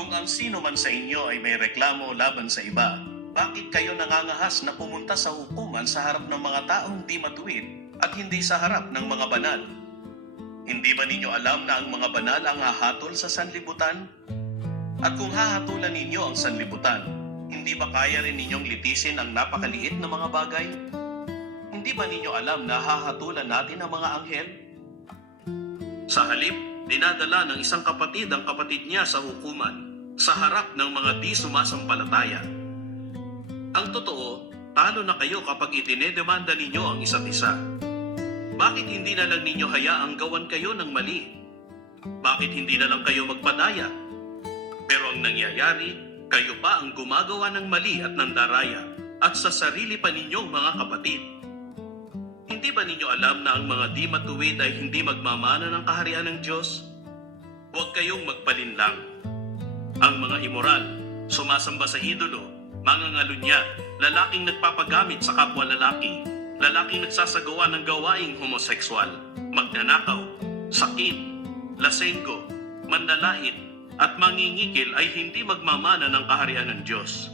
Kung ang sino man sa inyo ay may reklamo laban sa iba, bakit kayo nangangahas na pumunta sa hukuman sa harap ng mga taong di matuwid at hindi sa harap ng mga banal? Hindi ba ninyo alam na ang mga banal ang hahatol sa sanlibutan? At kung hahatulan ninyo ang sanlibutan, hindi ba kaya rin ninyong litisin ang napakaliit na mga bagay? Hindi ba ninyo alam na hahatulan natin ang mga anghel? Sa halip, dinadala ng isang kapatid ang kapatid niya sa hukuman, sa harap ng mga di sumasampalataya. Ang totoo, talo na kayo kapag itinedemanda ninyo ang isa't isa. Bakit hindi na lang ninyo hayaang gawan kayo ng mali? Bakit hindi na lang kayo magpadaya? Pero ang nangyayari, kayo pa ang gumagawa ng mali at nandaraya, at sa sarili pa ninyong mga kapatid. Hindi ba ninyo alam na ang mga di matuwid ay hindi magmamana ng kaharian ng Diyos? Huwag kayong magpalinlang. Ang mga immoral, sumasamba sa idolo, mangangalunya, lalaking nagpapagamit sa kapwa lalaki, lalaking nagsasagawa ng gawaing homosekswal, magnanakaw, sakit, lasenggo, manlalait, at mangingikil ay hindi magmamana ng kaharian ng Diyos.